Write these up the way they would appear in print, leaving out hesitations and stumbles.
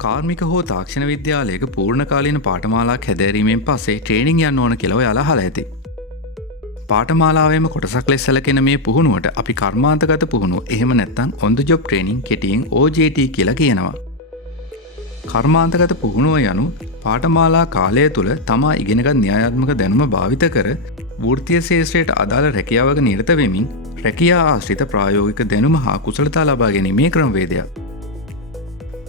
කාර්මික හෝ තාක්ෂණ විද්‍යාලයක පූර්ණකාලීන පාඨමාලාවක් හැදෑරීමෙන් පස්සේ ට්‍රේනින් යන්න ඕන කියලා ඔයාලා අහලා ඇති. පාඨමාලාවේම කොටසක් ලෙස සැලකෙන මේ පුහුණුවට අපි කර්මාන්තගත පුහුණුව එහෙම නැත්නම් on the job training කෙටියෙන් OJT කියලා කියනවා. කර්මාන්තගත පුහුණුව යනු පාඨමාලා කාලය තුළ තමා ඉගෙනගත් න්‍යායාත්මක දැනුම භාවිත කර වෘත්තීය ශාස්ත්‍රයට අදාළ රැකියාවක නිරත වෙමින් රැකියා ආශ්‍රිත ප්‍රායෝගික දැනුම හා කුසලතා ලබා ගැනීමේ ක්‍රමවේදයක්.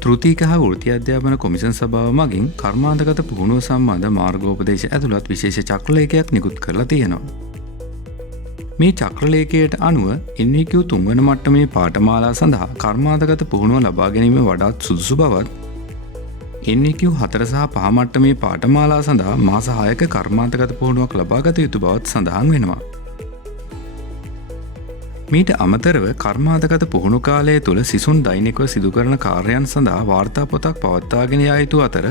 ත්‍ෘතීක හා වෘත්තීය අධ්‍යාපන කොමිෂන් සභාව මගින් කර්මාන්තගත පුහුණුව සම්බන්ධ මාර්ගෝපදේශ ඇතුළත් විශේෂ චක්‍රලේඛයක් නිකුත් කරලා තියෙනවා. මේ චක්‍රලේඛයට අනුව NVQ 3 වන මට්ටමේ පාඨමාලා සඳහා කර්මාන්තගත පුහුණුව ලබා ගැනීම වඩාත් සුදුසු බවත් NVQ 4 සහ 5 මට්ටමේ පාඨමාලා සඳහා මාස 6ක කර්මාන්තගත පුහුණුවක් ලබා ගත යුතු බවත් සඳහන් වෙනවා. මීට අමතරව කර්මාන්තගත පුහුණු කාලය තුළ සිසුන් දෛනිකව සිදු කරන කාර්යයන් සඳහා වාර්තා පොතක් පවත්වාගෙන යා යුතු අතර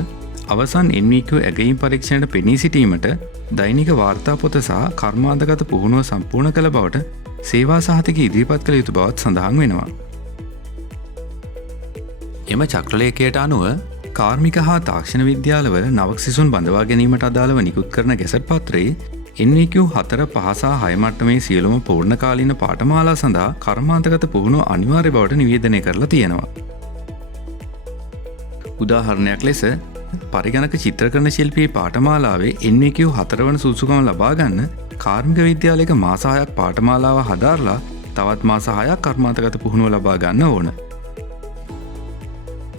අවසන් NVQ ඇගයීම් පරීක්ෂණයට පෙනී සිටීමට දෛනික වාර්තා පොත සහ කර්මාන්තගත පුහුණුව සම්පූර්ණ කළ බවට සේවා සහතික ඉදිරිපත් කළ යුතු බවත් සඳහන් වෙනවා. එම චක්‍රලේඛයට අනුව කාර්මික හා තාක්ෂණ විද්‍යාලවල නවක සිසුන් බඳවා ගැනීමට අදාළව නිකුත් කරන ගැසට් පත්‍රයේ NVQ 4, 5 සහ 6 මට්ටමේ සියලුම පූර්ණකාලීන පාඨමාලා සඳහා කර්මාන්තගත පුහුණුව අනිවාර්ය බවට නිවේදනය කරලා තියෙනවා. උදාහරණයක් ලෙස පරිගණක චිත්‍රකරණ ශිල්පී පාඨමාලාවේ NVQ 4 වන සුසුකම ලබා ගන්න කාර්මික විද්‍යාලයක මාස 6ක් පාඨමාලාව හදාarලා තවත් මාස 6ක් කර්මාන්තගත පුහුණුව ලබා ගන්න ඕන.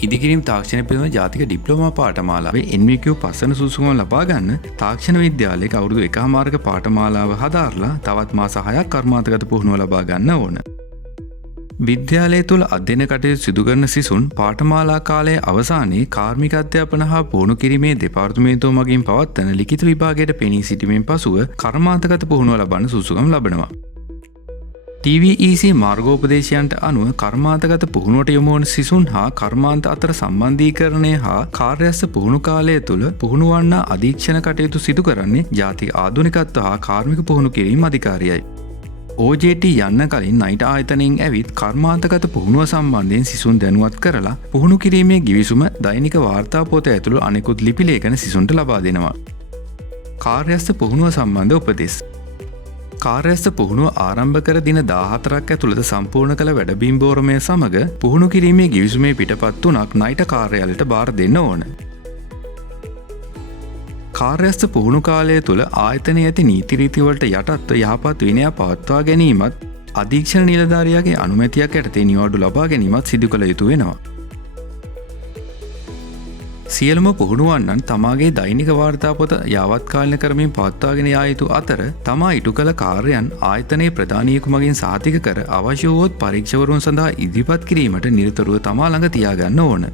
ඉදිකිරීම් තාක්ෂණ පිළිබඳ ජාතික ඩිප්ලෝමා පාඨමාලාවේ NVQ 5 වන සුසුකම ලබා ගන්න තාක්ෂණ විද්‍යාලයක අවුරුදු 1මාරක පාඨමාලාව හදාarලා තවත් මාස 6ක් කර්මාන්තගත පුහුණුව ලබා ගන්න ඕන. විද්‍යාලය තුළ අධ්‍යයන කටයුතු සිදු කරන සිසුන් පාඨමාලා කාලයේ අවසානයේ කාර්මික අධ්‍යාපන හා පුහුණු කිරීමේ දෙපාර්තමේන්තුව මගින් පවත්වන ලිඛිත විභාගයට පෙනී සිටීමෙන් පසුව කර්මාන්තගත පුහුණුව ලබන්න සුසුකම් ලබනවා. TVEC මාර්ගෝපදේශයන්ට අනුව කර්මාන්තගත පුහුණුවට යොමු වන සිසුන් හා කර්මාන්ත අතර සම්බන්ධීකරණය හා කාර්යස්ස පුහුණු කාලය තුළ පුහුණුවන්නා අධීක්ෂණ කටයුතු සිදු කරන්නේ ජාතික ආධුනිකත්ව හා කාර්මික පුහුණු කිරීම අධිකාරියයි. OJT යන්න කලින් නයිට ආයතනයෙන් ඇවිත් කර්මාන්තගත පුහුණුව සම්බන්ධයෙන් සිසුන් දැනුවත් කරලා පුහුණු කිරීමේ ගිවිසුම දෛනික වාර්තා පොත ඇතුළු අනෙකුත් ලිපි ලේඛන සිසුන්ට ලබා දෙනවා. කාර්යස්ස පුහුණුව සම්බන්ධ උපදෙස්. කාර්යස්ස පුහුණුව ආරම්භ කර දින 14ක් ඇතුළත සම්පූර්ණ කළ වැඩබිම්බෝරමය සමග පුහුණු කිරීමේ ගිවිසුමේ පිටපත් 3ක් නයිට කාර්යාලයට බාර දෙන්න ඕන. කාර්යස්ස පුහුණු කාලය තුළ ආයතනයේ ඇති නීති රීති වලට යටත්ව යහපත් විනය පවත්වා ගැනීමත් අධීක්ෂණ නිලධාරියාගේ අනුමැතියක් යටතේ නිවාඩු ලබා ගැනීමත් සිදු කළ යුතු වෙනවා. සියලුම පුහුණුවන්නන් තමාගේ දෛනික වාර්තා පොත යාවත්කාලීන කරමින් පවත්වාගෙන යා යුතු අතර තමා ඉටු කළ කාර්යයන් ආයතනයේ ප්‍රධානියෙකු මගින් සහතික කර අවශ්‍ය වූත් පරීක්ෂකවරුන් සඳහා ඉදිරිපත් කිරීමට නිරතුරුව තමා ළඟ තියාගන්න ඕන.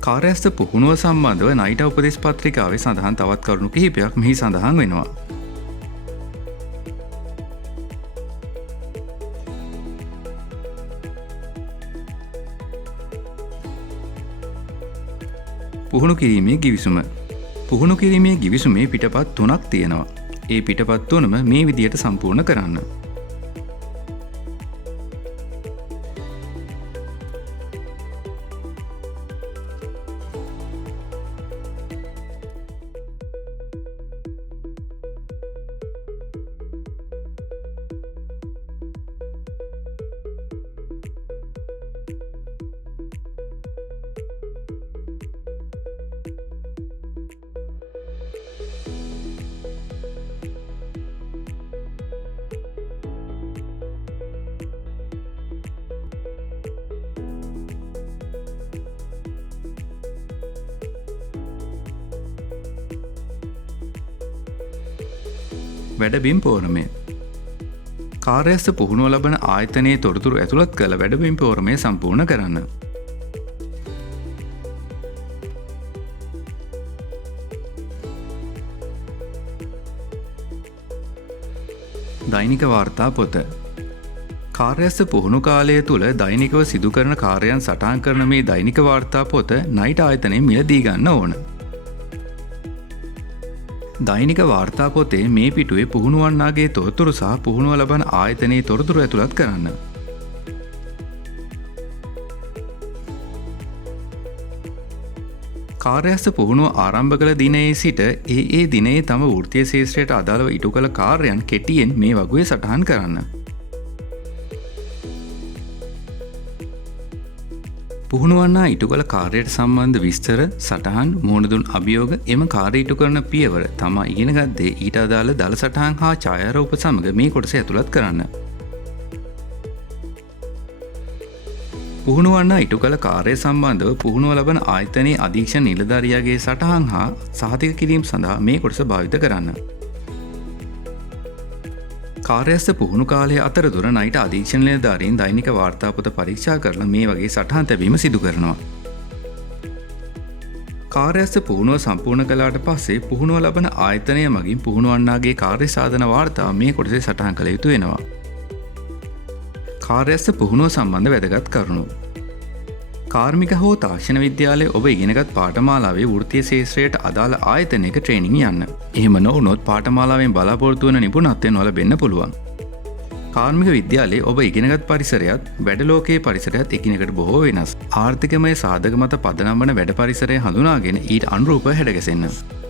කාර්යස්ථ පුහුණුව සම්බන්ධව නයිට උපදෙස් පත්‍රිකාවේ සඳහන් තවත් කරුණු කිහිපයක් මෙහි සඳහන් වෙනවා. පුහුණු කිරීමේ ගිවිසුම. පුහුණු කිරීමේ ගිවිසුමේ පිටපත් 3ක් තියෙනවා. ඒ පිටපත් 3ම මේ විදියට සම්පූර්ණ කරන්න. වැඩබිම් පෝරමය. කාර්යස්ථ පුහුණුව ලබන ආයතනයේ තොරතුරු ඇතුළත් කළ වැඩබිම් පෝරමය සම්පූර්ණ කරන්න. දෛනික වාර්තා පොත. කාර්යස්ථ පුහුණු කාලය තුළ දෛනිකව සිදු කරන කාර්යයන් සටහන් කරන මේ දෛනික වාර්තා පොත නයිට ආයතනයේ මිලදී ගන්න ඕන. දෛනික වාර්තා පොතේ මේ පිටුවේ පුහුණුවන්නාගේ තොරතුරු සහ පුහුණුව ලබන ආයතනයේ තොරතුරු ඇතුළත් කරන්න. කාර්යස්ථ පුහුණුව ආරම්භ කළ දිනයේ සිට ඒ දිනයේ තම වෘත්තීය ශේෂ්ත්‍රයට අදාළව ඉටු කළ කාර්යයන් කෙටියෙන් මේ වගුවේ සටහන් කරන්න. පුහුණුවන්නා ඉටු කළ කාර්යයට සම්බන්ධ විස්තර, සටහන්, මුහුණදුන් අභියෝග, එම කාර්ය ඉටු කරන පියවර, තමා ඉගෙනගත් දේ ඊට අදාළ දළ සටහන් හා ඡායාරූප සමග මේ කොටස ඇතුළත් කරන්න. පුහුණුවන්නා ඉටු කළ කාර්ය සම්බන්ධව පුහුණුව ලබන ආයතනයේ අධීක්ෂණ නිලධාරියාගේ සටහන් හා සහතික කිරීම සඳහා මේ කොටස භාවිත කරන්න. කාර්යස්ථ පුහුණු කාලය අතරතුර නයිට අධීක්ෂණ නිලධාරීන් දෛනික වාර්තාපොත පරීක්ෂා කරලා මේ වගේ සටහන් තැබීම සිදු කරනවා. කාර්යස්ථ පුහුණුව සම්පූර්ණ කළාට පස්සේ පුහුණුව ලබන ආයතනය මගින් පුහුණුවන්නාගේ කාර්ය සාධන වාර්තාව මේ කොටසේ සටහන් කළ යුතු වෙනවා. කාර්යස්ථ පුහුණුව සම්බන්ධ වැදගත් කරුණු. කාර්මික හෝ තාක්ෂණ විද්‍යාලයේ ඔබ ඉගෙනගත් පාඨමාලාවේ වෘත්තීය ශේෂ්ත්‍රයට අදාළ ආයතනයක ට්‍රේනින් යන්න. එහෙම නොවුනොත් පාඨමාලාවෙන් බලාපොරොත්තු වන නිපුණත්වය නොලැබෙන්න පුළුවන්. කාර්මික විද්‍යාලයේ ඔබ ඉගෙනගත් පරිසරයත් වැඩ ලෝකයේ පරිසරයත් එකිනෙකට බොහෝ වෙනස්. ආර්ථිකමය සාධක මත පදනම් වන වැඩ පරිසරය හඳුනාගෙන ඊට අනුරූපව හැඩගැසෙන්න.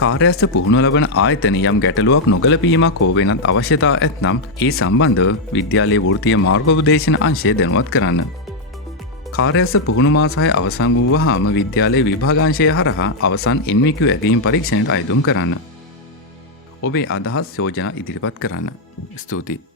කාර්යස්ථ පුහුණුව ලබන ආයතන යම් ගැටලුවක් නොගැලපීමක් හෝ වෙනත් අවශ්‍යතා ඇත්නම් ඒ සම්බන්ධව විද්‍යාලයේ වෘත්තීය මාර්ගෝපදේශන අංශය දැනුවත් කරන්න. කාර්යස්ථ පුහුණු මාස 6 අවසන් වූවහම විද්‍යාලයේ විභාගාංශය හරහා අවසන් NVQ ඇගීම් පරීක්ෂණයට අයදුම් කරන්න. ඔබේ අදහස් යෝජනා ඉදිරිපත් කරන්න. ස්තුතියි.